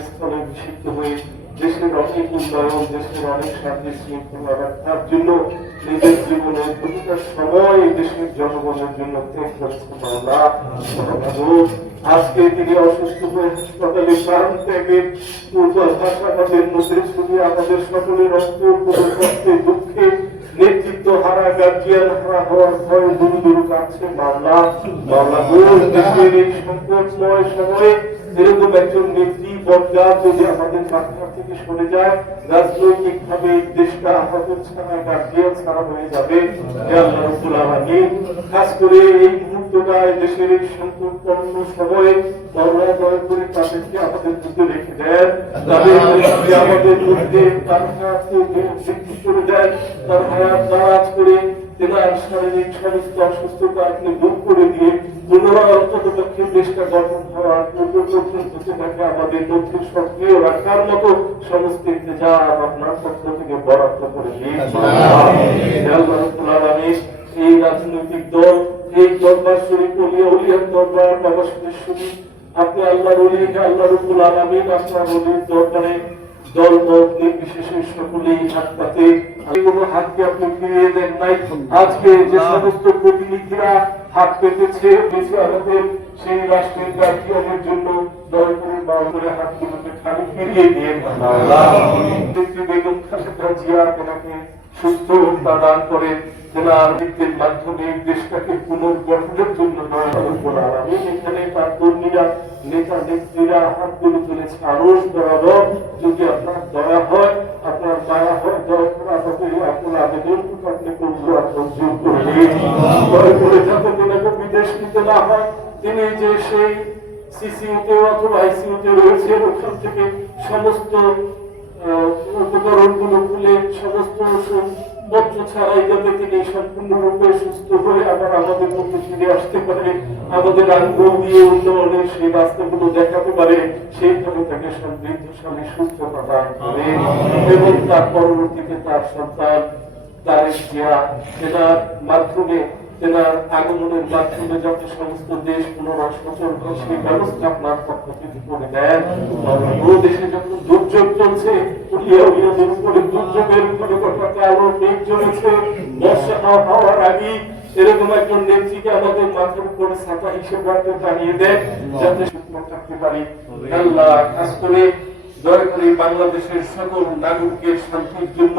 স্থলে বিশুদ্ধ হয়ে দেশের অনেক উন্নয়ন দেশের অনেক শান্তি শৃঙ্খলা রক্ষার জন্য নিজের জীবনের প্রতিটা সময় দেশের জনগণের জন্য ত্যাগ করছেন আল্লাহ আজকে তিনি অসুস্থ হয়ে হাসপাতালে প্রাণ ত্যাগের পূর্বাভাস আমাদের মধ্যে শুধু আমাদের সকলের অন্তর কষ্টে দুঃখে নেতৃত্ব হারা, গার্জিয়ান হারা হওয়ার ভয় দূর দূর কাছে মামলা মামলা দেশের এই সংকটময় সময়ে এরকম একজন নেত্রী বদলা যদি আমাদের মাথা থেকে সরে যায় রাজনৈতিক ভাবে এই দেশটা আহত ছাড়া গার্জিয়ান ছাড়া হয়ে যাবে খাস করে এই মুহূর্তটা দেশের এই সংকটপূর্ণ সময়ে দয়া দয়া করে তাদেরকে আমাদের মধ্যে রেখে দেন তাদের আমাদের মধ্যে তার হায়াতকে করে দেন তার হায়াত দারাজ করে তেনার শারীরিক সমস্ত অসুস্থতা আপনি দূর করে দিয়ে পুনরায় অন্তত পক্ষে দেশটা গঠন হওয়ার পূর্ব পর্যন্ত সেটাকে আমাদের মধ্যে সক্রিয় রাখার মতো সমস্ত ইন্তজাম আপনার পক্ষ থেকে বরাদ্দ করে আলামিন এই রাজনৈতিক দল, এই দরবার শরীফ অলিয়া উলিয়ার দরবার বাবা সুরেশ্বরী আপনি আল্লাহর অলিকে আল্লাহ রব্বুল আলামিন আপনার অলির দরবারে দল নির্বিশেষে সকলেই হাত পাতে কোনো হাতকে আপনি ফিরিয়ে দেন নাই। আজকে যে সমস্ত প্রতিনিধিরা হাত পেতেছে আমাদের সেই রাষ্ট্রের গার্জিয়ানের জন্য দয়া করে হাতগুলোকে খালি ফিরিয়ে দিয়ে দেন। আল্লাহ। নেত্রী বেগম খালেদা জিয়া তেনাকে সুস্থ প্রদান করে তেনার মৃত্যুর মাধ্যমে দেশটাকে পুনর্গঠনের জন্য দয়া করুন আমি এখানে তার কর্মীরা নেতা নেত্রীরা হাতগুলো তুলেছে আরোস বরাবর যদি আপনার দয়া হয়, আপনার মায়া হয়, দয়া করে আমাকে আপনার আবেদনটুকু আপনি করে দয়া যাতে বিদেশ নিতে না হয়, তিনি যে সেই সিসিউতে অথবা আইসিউতে রয়েছে ওখান থেকে সমস্ত উপকরণগুলো খুলে, সমস্ত ওষুধ ছাড়াই যাতে তিনি সম্পূর্ণরূপে সুস্থ হয়ে আবার আমাদের মধ্যে ফিরে আসতে পারে, আমাদের আঙ্গুল দিয়ে উন্নয়নের সেই রাস্তাগুলো দেখাতে পারে, সেইভাবে তাকে সমৃদ্ধশালী সুস্থতা দান করে এবং তার পরবর্তীতে তার সন্তান, তার জিয়া সেটার মাধ্যমে আগমনের মাধ্যমে সমস্ত দেশ পুনরায় সচল হয় সেই ব্যবস্থা আপনার পক্ষ থেকে করে দেন যখন দুর্যোগ চলছে দুর্যোগের উপরে আরও চলেছে। বর্ষা হওয়ার আগেই এরকম একজন নেত্রীকে আমাদের মাথার উপরে ছাতা হিসেবে জানিয়ে দেন, যাতে শুকনো থাকতে পারি। আল্লাহ করে দয়া করে বাংলাদেশের সকল নাগরিকের শান্তির জন্য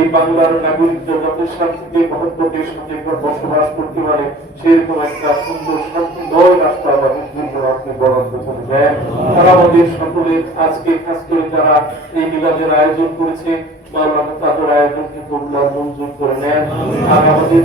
এই বাংলার নাগরিকদের যাতে শান্তিতে সাথে একবার বসবাস করতে পারে, সেরকম একটা সুন্দর, শান্তিময় রাষ্ট্র আমাদের জন্য আপনি বরাদ্দ করে দেন। আর আমাদের সকলের আজকে খাস করে যারা এই মিলাদের আয়োজন করেছে, মাওলানা করে নেন। আর আমাদের